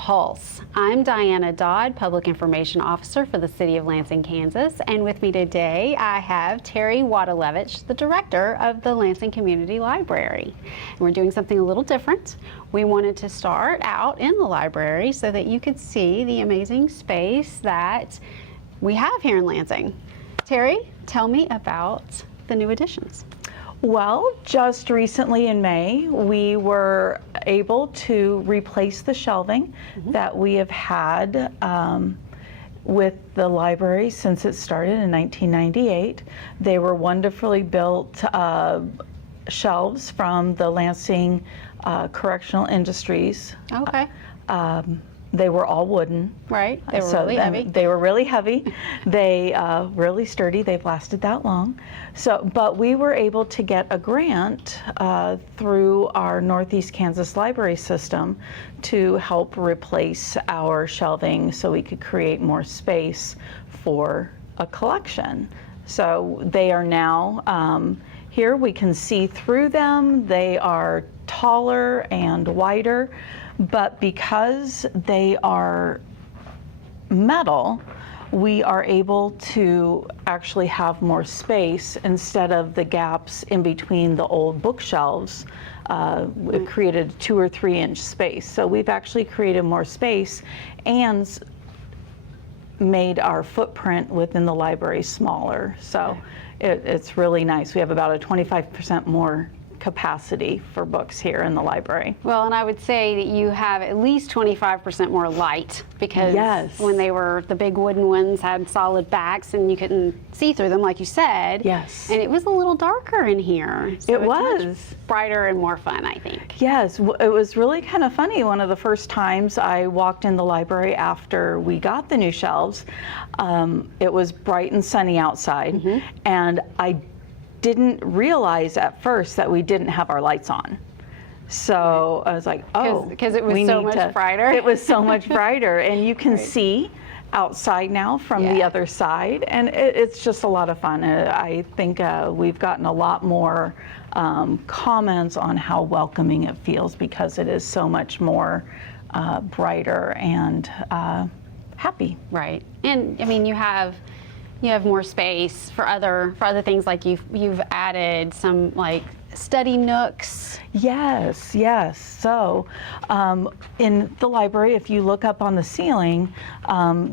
Pulse. I'm Diana Dodd, Public Information Officer for the City of Lansing, Kansas, and with me today I have Terri Wojtalewicz, the Director of the Lansing Community Library. And we're doing something a little different. We wanted to start out in the library so that you could see the amazing space that we have here in Lansing. Terri, tell me about the new additions. Well, just recently in May, we were able to replace the shelving that we have had with the library since it started in 1998. They were wonderfully built shelves from the Lansing Correctional Industries. Okay. They were all wooden. Right, they were really heavy. They were really heavy. They really sturdy. They've lasted that long. But we were able to get a grant through our Northeast Kansas library system to help replace our shelving so we could create more space for a collection. So they are now here. We can see through them. They are taller and wider. But because they are metal, we are able to actually have more space instead of the gaps in between the old bookshelves. It created a 2 or 3 inch space. So we've actually created more space and made our footprint within the library smaller. So it's really nice. We have about a 25% more capacity for books here in the library. Well, and I would say that you have at least 25% more light because when they were, the big wooden ones had solid backs and you couldn't see through them like you said. Yes. And it was a little darker in here. So it was. Much brighter and more fun, I think. Yes, it was really kind of funny. One of the first times I walked in the library after we got the new shelves, it was bright and sunny outside, and I didn't realize at first that we didn't have our lights on. So I was like, oh, because it was so much brighter. It was so much brighter, and you can see outside now from the other side, and it's just a lot of fun. I think we've gotten a lot more comments on how welcoming it feels because it is so much more brighter and happy. Right, and I mean you have more space for other things, like you've added some like study nooks. Yes, yes. So in the library, if you look up on the ceiling,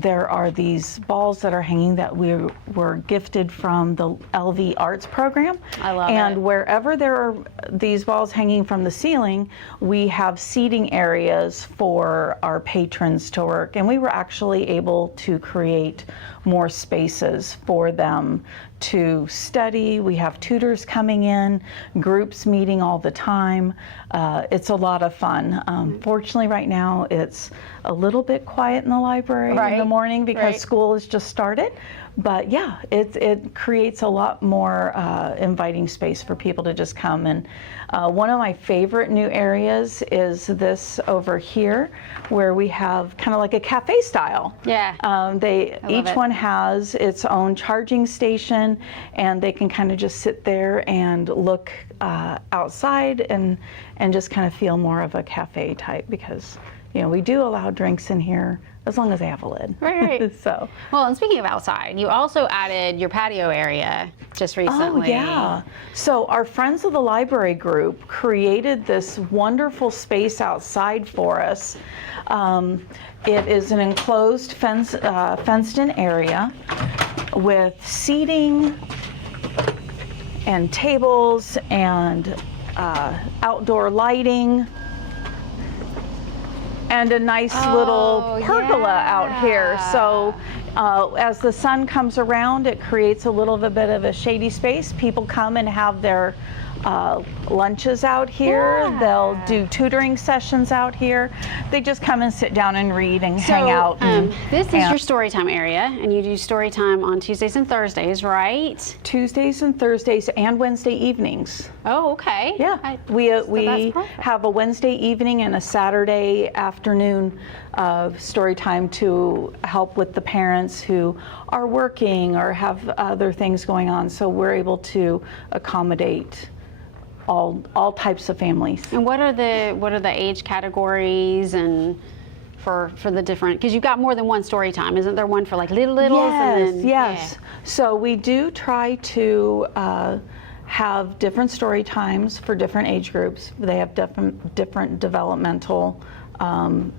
there are these balls that are hanging that we were gifted from the LV Arts program. I love it. And wherever there are these balls hanging from the ceiling, we have seating areas for our patrons to work. And we were actually able to create more spaces for them to study. We have tutors coming in, groups meeting all the time. It's a lot of fun. Fortunately, right now it's a little bit quiet in the library in the morning because school has just started. But yeah, it creates a lot more inviting space for people to just come. And one of my favorite new areas is this over here, where we have kind of like a cafe style. Yeah. Each one has its own charging station, and they can kind of just sit there and look outside and just kind of feel more of a cafe type, because we do allow drinks in here as long as they have a lid. Right. So. Well, and speaking of outside, you also added your patio area just recently. Oh, yeah. So our Friends of the Library group created this wonderful space outside for us. It is an enclosed fenced-in area with seating and tables and outdoor lighting, and a nice little pergola out here. So as the sun comes around, it creates a little bit of a shady space. People come and have their lunches out here. They'll do tutoring sessions out here. They just come and sit down and read and hang out. This is your story time area, and you do story time on Tuesdays and Thursdays, right? Tuesdays and Thursdays and Wednesday evenings. Oh, okay. Yeah, we have a Wednesday evening and a Saturday afternoon of story time to help with the parents who are working or have other things going on. So we're able to accommodate all types of families. And what are the age categories and for the different, because you've got more than one story time. Isn't there one for like littles? Yes, and then, yes. So we do try to have different story times for different age groups. They have different developmental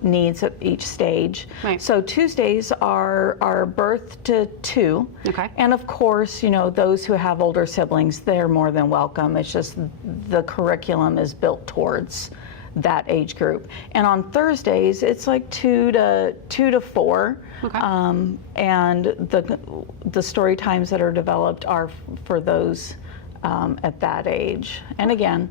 needs at each stage. Right. So Tuesdays are birth to 2. Okay. And of course, you know, those who have older siblings, they're more than welcome. It's just the curriculum is built towards that age group. And on Thursdays, it's like 2 to 4. Okay. And the story times that are developed are for those at that age. And again,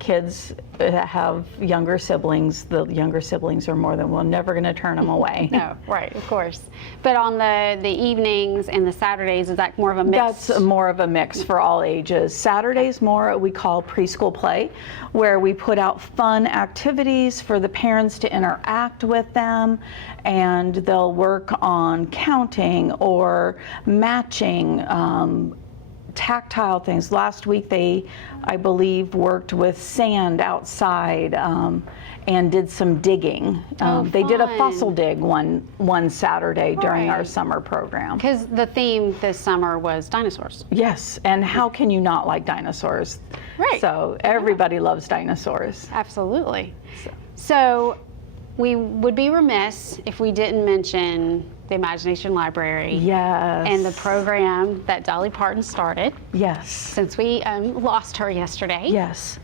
kids that have younger siblings, the younger siblings are more than, we're never going to turn them away. No, right, of course. But on the evenings and the Saturdays, is that more of a mix? That's more of a mix for all ages. Saturdays more what we call preschool play, where we put out fun activities for the parents to interact with them, and they'll work on counting or matching, tactile things. Last week they, I believe, worked with sand outside and did some digging. They did a fossil dig one Saturday during our summer program. Because the theme this summer was dinosaurs. Yes, and how can you not like dinosaurs? Right. So everybody loves dinosaurs. Absolutely. So we would be remiss if we didn't mention the Imagination Library. Yes. And the program that Dolly Parton started. Yes. Since we lost her yesterday. Yes.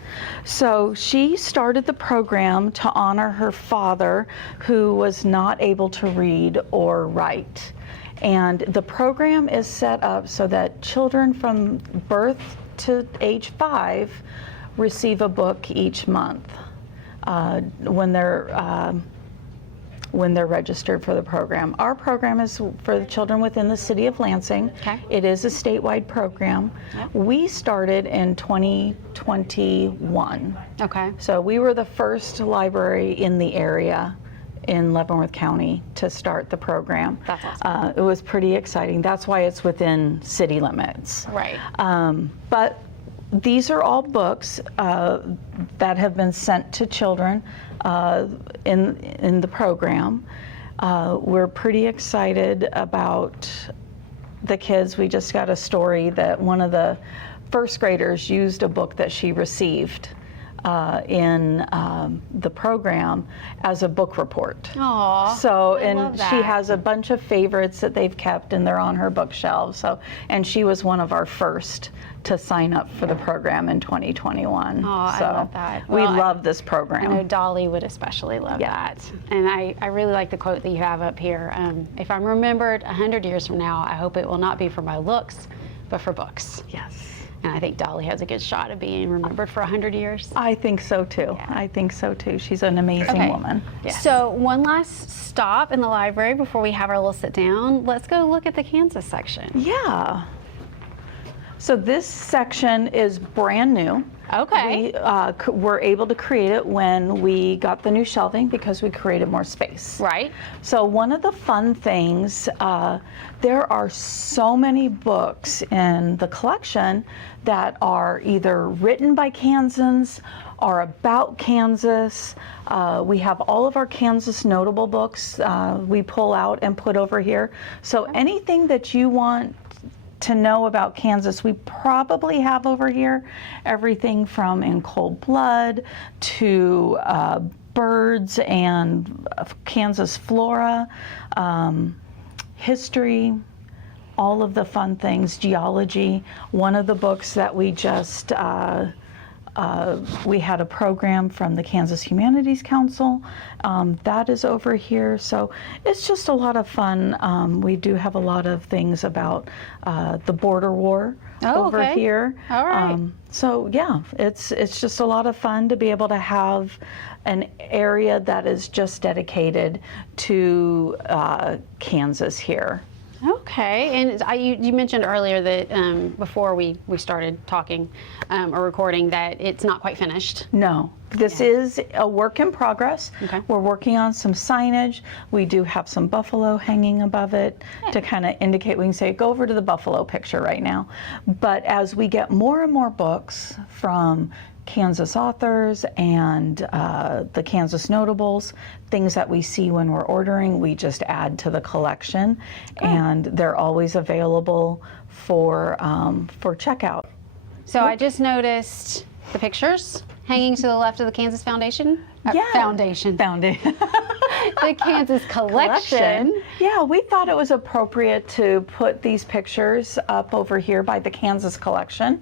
So she started the program to honor her father, who was not able to read or write. And the program is set up so that children from birth to age 5 receive a book each month when they're registered for the program. Our program is for the children within the city of Lansing. Okay. It is a statewide program. Yep. We started in 2021. Okay. So we were the first library in the area in Leavenworth County to start the program. That's awesome. It was pretty exciting. That's why it's within city limits. Right. But these are all books that have been sent to children in the program. We're pretty excited about the kids. We just got a story that one of the first graders used a book that she received in the program as a book report. Aw, So, I and love that. she has a bunch of favorites that they've kept, and they're on her bookshelf. So, and she was one of our first to sign up for the program in 2021. Oh, I so love that. We Well, love this I program. know Dolly would especially love that. And I really like the quote that you have up here. If I'm remembered 100 years from now, I hope it will not be for my looks, but for books. Yes. And I think Dolly has a good shot of being remembered for 100 years. I think so too. Yeah. I think so too. She's an amazing woman. Yes. So one last stop in the library before we have our little sit down. Let's go look at the Kansas section. Yeah. So this section is brand new. Okay. We were able to create it when we got the new shelving because we created more space. Right. So one of the fun things, there are so many books in the collection that are either written by Kansans or about Kansas. We have all of our Kansas notable books we pull out and put over here. So anything that you want to know about Kansas, we probably have over here. Everything from In Cold Blood to birds and Kansas flora, history, all of the fun things, geology. One of the books that we just we had a program from the Kansas Humanities Council. That is over here. So it's just a lot of fun. We do have a lot of things about the border war over here. All right. So yeah, it's just a lot of fun to be able to have an area that is just dedicated to Kansas here. Okay, and you mentioned earlier that before we started talking or recording that it's not quite finished. No, This is a work in progress. Okay. We're working on some signage. We do have some buffalo hanging above it to kind of indicate, we can say, go over to the buffalo picture right now. But as we get more and more books from Kansas authors and the Kansas notables, things that we see when we're ordering, we just add to the collection. And they're always available for checkout. So I just noticed the pictures hanging to the left of the Kansas Foundation? Foundation. The Kansas collection. Yeah, we thought it was appropriate to put these pictures up over here by the Kansas collection.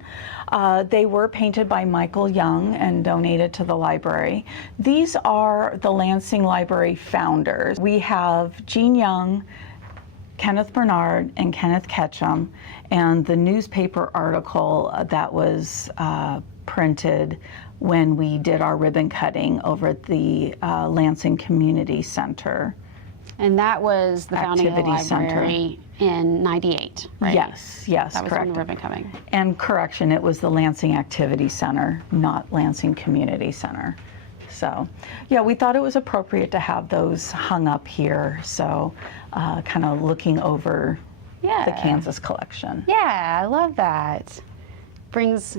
They were painted by Michael Young and donated to the library. These are the Lansing Library founders. We have Gene Young, Kenneth Bernard, and Kenneth Ketchum, and the newspaper article that was printed when we did our ribbon cutting over at the Lansing Community Center. And that was the founding of the Activity Center. library in '98, right? Yes, That was correct. on the ribbon cutting. And correction, it was the Lansing Activity Center, not Lansing Community Center. So, yeah, we thought it was appropriate to have those hung up here, so kind of looking over the Kansas collection. Yeah, I love that. Brings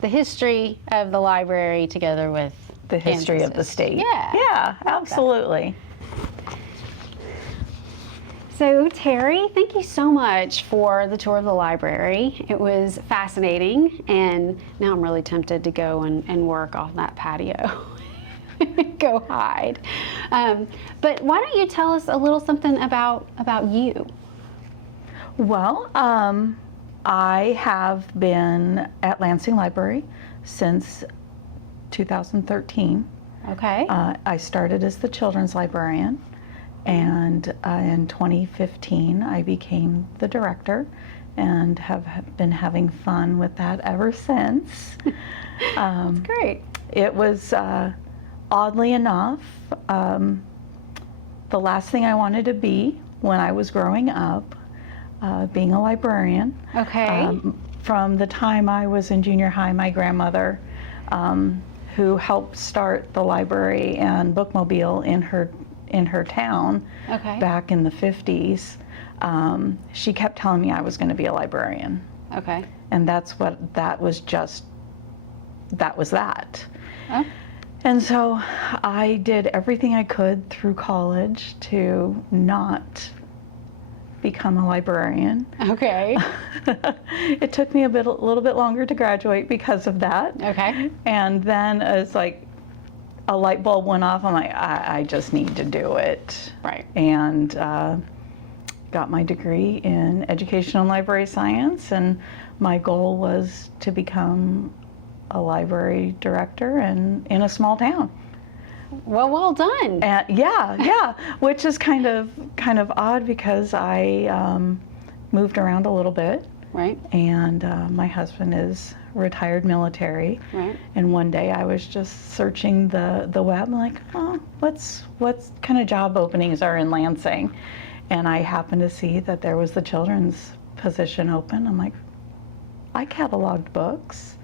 the history of the library together with The history of the state. Yeah. Yeah, absolutely. So Terri, thank you so much for the tour of the library. It was fascinating, and now I'm really tempted to go and work on that patio. Go hide. But why don't you tell us a little something about you? Well, I have been at Lansing Library since 2013. Okay. I started as the children's librarian, and in 2015 I became the director and have been having fun with that ever since. That's great. It was, oddly enough, the last thing I wanted to be when I was growing up, being a librarian. Okay. From the time I was in junior high, my grandmother, who helped start the library and bookmobile in her town back in the 50s, she kept telling me I was going to be a librarian. Okay. And that was that. Oh. And so I did everything I could through college to not become a librarian. Okay. It took me a little bit longer to graduate because of that. Okay. And then it's like a light bulb went off. I'm like, I just need to do it. Right. And got my degree in education and library science, and my goal was to become a library director in a small town. Well done. And yeah, which is kind of odd because I moved around a little bit. Right. And my husband is retired military. Right. And one day I was just searching the web, I'm like, oh, what kind of job openings are in Lansing? And I happened to see that there was the children's position open. I'm like, I cataloged books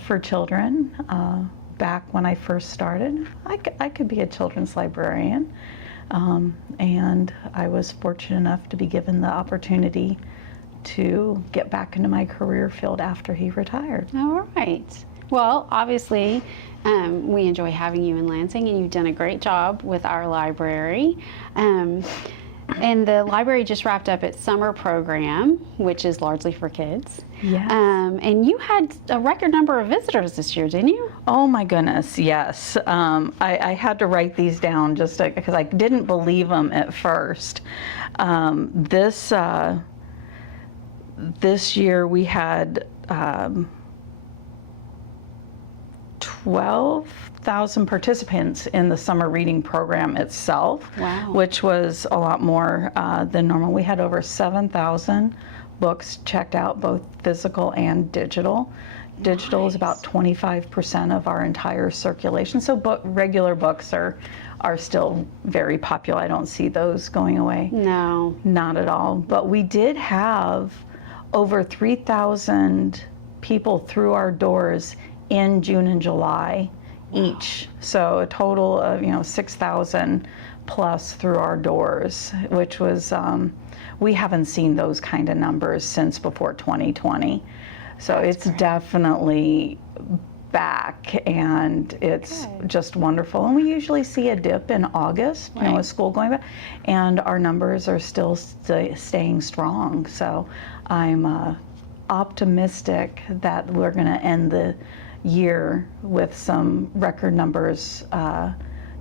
for children. Back when I first started, I could be a children's librarian. And I was fortunate enough to be given the opportunity to get back into my career field after he retired. All right. Well, obviously, we enjoy having you in Lansing, and you've done a great job with our library. And the library just wrapped up its summer program, which is largely for kids. Yes. And you had a record number of visitors this year, didn't you? Oh my goodness, yes. I had to write these down just because I didn't believe them at first. This year we had 12,000 participants in the summer reading program itself. Wow. Which was a lot more than normal. We had over 7,000 books checked out, both physical and digital. Digital is about 25% of our entire circulation, so regular books are still very popular. I don't see those going away. No. Not at all. But we did have over 3,000 people through our doors in June and July each. So a total of 6,000 plus through our doors, which was we haven't seen those kind of numbers since before 2020. So That's it's great. definitely back, and it's just wonderful. And we usually see a dip in August, Right. with school going back, and our numbers are still staying strong. So I'm optimistic that we're going to end the year with some record numbers,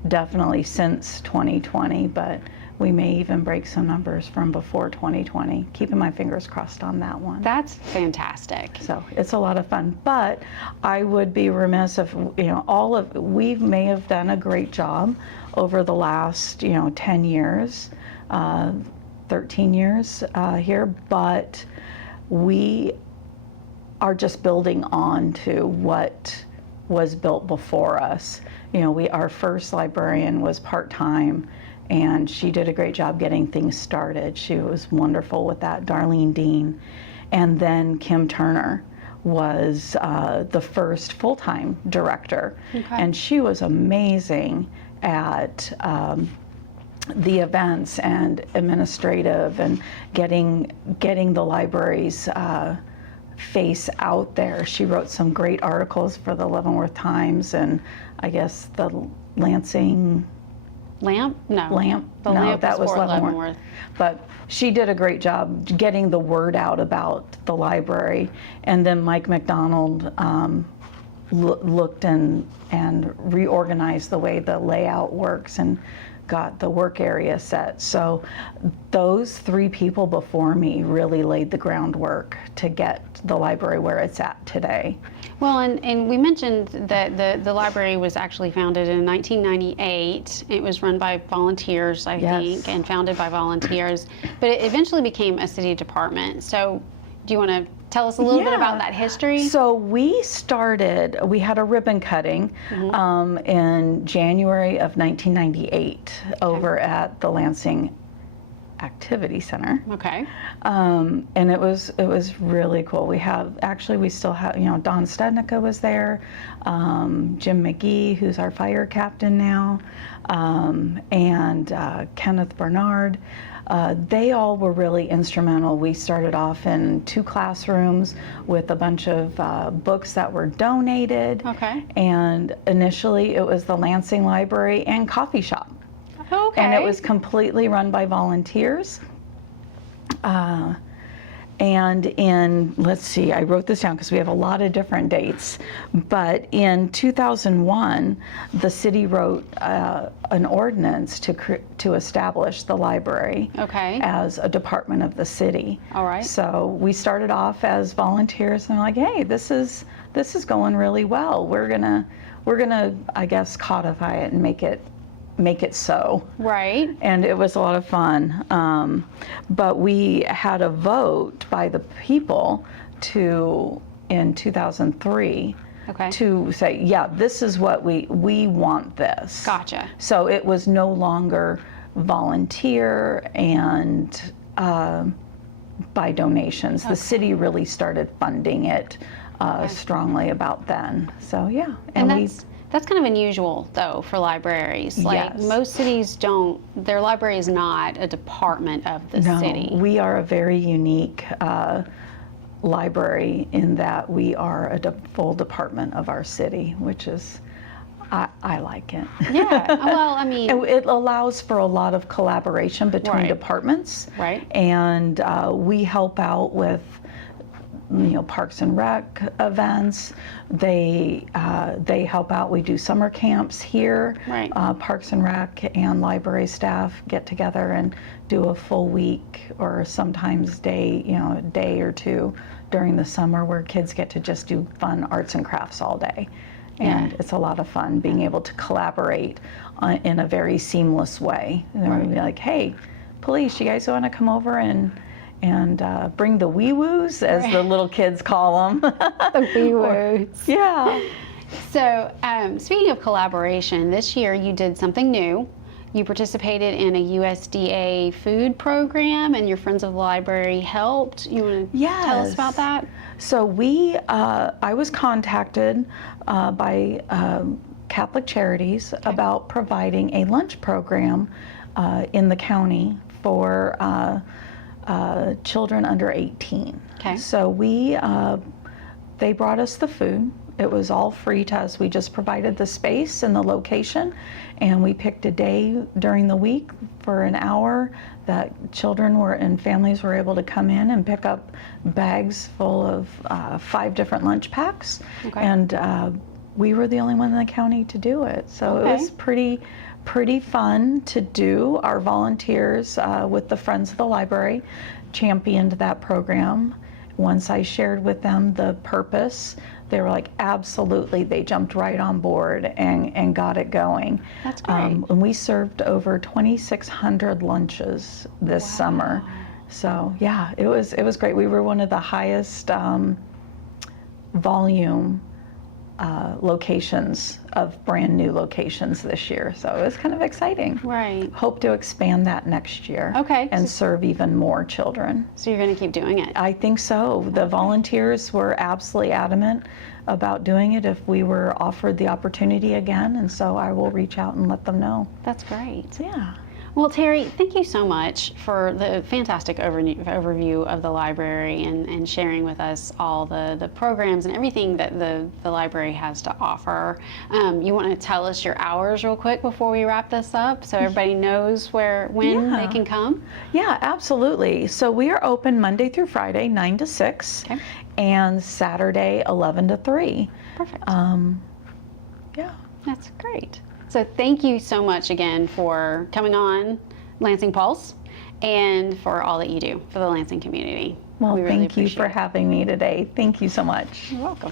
definitely since 2020, but we may even break some numbers from before 2020. Keeping my fingers crossed on that one. That's fantastic. So it's a lot of fun, but I would be remiss if, we may have done a great job over the last, 10 years, 13 years here, but we are just building on to what was built before us. Our first librarian was part-time, and she did a great job getting things started. She was wonderful with that, Darlene Dean. And then Kim Turner was the first full-time director. Okay. And she was amazing at the events and administrative and getting the library's face out there. She wrote some great articles for the Leavenworth Times and I guess the Lansing Lamp? No. Lamp. The No, Lamp that was Fort Leavenworth. But she did a great job getting the word out about the library. And then Mike McDonald looked and reorganized the way the layout works and got the work area set. So those three people before me really laid the groundwork to get the library where it's at today. Well, and we mentioned that the library was actually founded in 1998. It was run by volunteers, I Yes. think, and founded by volunteers. But it eventually became a city department. So do you want to tell us a little bit about that history? So we had a ribbon cutting in January of 1998 over at the Lansing Activity Center. Okay. And it was really cool. We still have, Don Stednica was there, Jim McGee, who's our fire captain now, and Kenneth Bernard. They all were really instrumental. We started off in 2 classrooms with a bunch of books that were donated. Okay. And initially it was the Lansing Library and Coffee Shop. Okay. And it was completely run by volunteers. And let's see, I wrote this down because we have a lot of different dates, but in 2001, the city wrote an ordinance to establish the library as a department of the city. All right. So we started off as volunteers and we're like, hey, this is going really well. We're gonna, I guess, codify it and make it so. Right. And it was a lot of fun. But we had a vote by the people in 2003 to say, yeah, this is what we want this. Gotcha. So it was no longer volunteer and by donations. The city really started funding it strongly about then. So yeah. And that's kind of unusual, though, for libraries. Like, Yes. most cities don't, their library is not a department of the city. We are a very unique library in that we are a full department of our city, which is, I like it. Yeah, well, I mean. It allows for a lot of collaboration between departments. Right. And we help out with Parks and Rec events. They help out. We do summer camps here. Right. Parks and Rec and library staff get together and do a full week or sometimes a day or two during the summer where kids get to just do fun arts and crafts all day. And it's a lot of fun being able to collaborate in a very seamless way. And then we'd be like, hey, police, you guys want to come over and bring the wee-woos, as the little kids call them. The wee-woos. Yeah. So, speaking of collaboration, this year you did something new. You participated in a USDA food program, and your Friends of the Library helped. You want to tell us about that? So I was contacted by Catholic Charities about providing a lunch program in the county for children under 18. Okay. So they brought us the food. It was all free to us. We just provided the space and the location, and we picked a day during the week for an hour that children and families were able to come in and pick up bags full of 5 different lunch packs. Okay. And we were the only one in the county to do it. So Okay. it was pretty fun to do. Our volunteers with the Friends of the Library championed that program. Once I shared with them the purpose, they were like, absolutely. They jumped right on board and got it going. That's great. And we served over 2,600 lunches this summer. So yeah, it was great. We were one of the highest volume locations of brand new locations this year. So it was kind of exciting. Right. Hope to expand that next year. Okay. And serve even more children. So you're going to keep doing it? I think so. The volunteers were absolutely adamant about doing it if we were offered the opportunity again, and so I will reach out and let them know. That's great. Yeah. Well, Terri, thank you so much for the fantastic overview of the library and sharing with us all the programs and everything that the library has to offer. You want to tell us your hours real quick before we wrap this up so everybody knows when they can come? Yeah, absolutely. So we are open Monday through Friday, 9 to 6, Okay. and Saturday, 11 to 3. Perfect. Yeah. That's great. So thank you so much again for coming on Lansing Pulse and for all that you do for the Lansing community. Well, We really thank you for appreciate it. having me today. Thank you so much. You're welcome.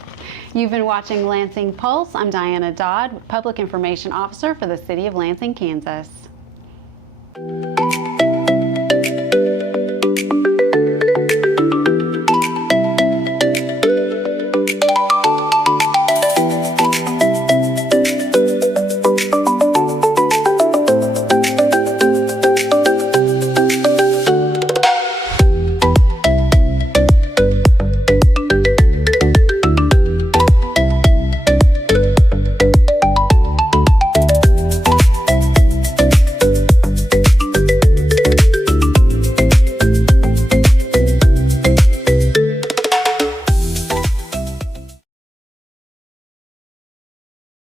You've been watching Lansing Pulse. I'm Diana Dodd, Public Information Officer for the City of Lansing, Kansas.